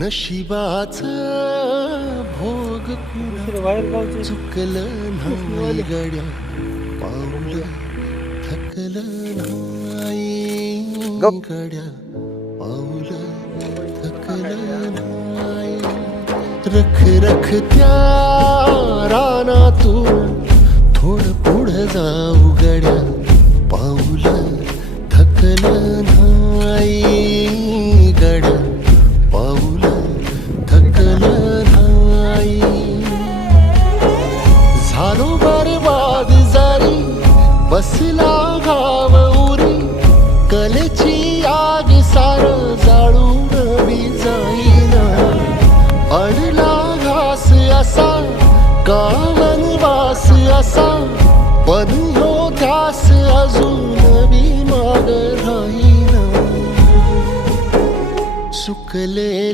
नशिबाचा भोग कुणा चुकलं नाही गड्या पाऊल थकलं नाही गड्या पाऊल थकलं नाही रख रख त्या रानातून थोडं पुढं जाऊ गड्या पाऊल थकलं नाही गड्या पाऊल थकलं नाही झालो बरबाद जारी बसला घाव उरी कलेची आग सार जाळून बी जाईना अडला घास असा कावन वास असा पण हो ध्यास अजून बी माग राहीना सुकलेल्या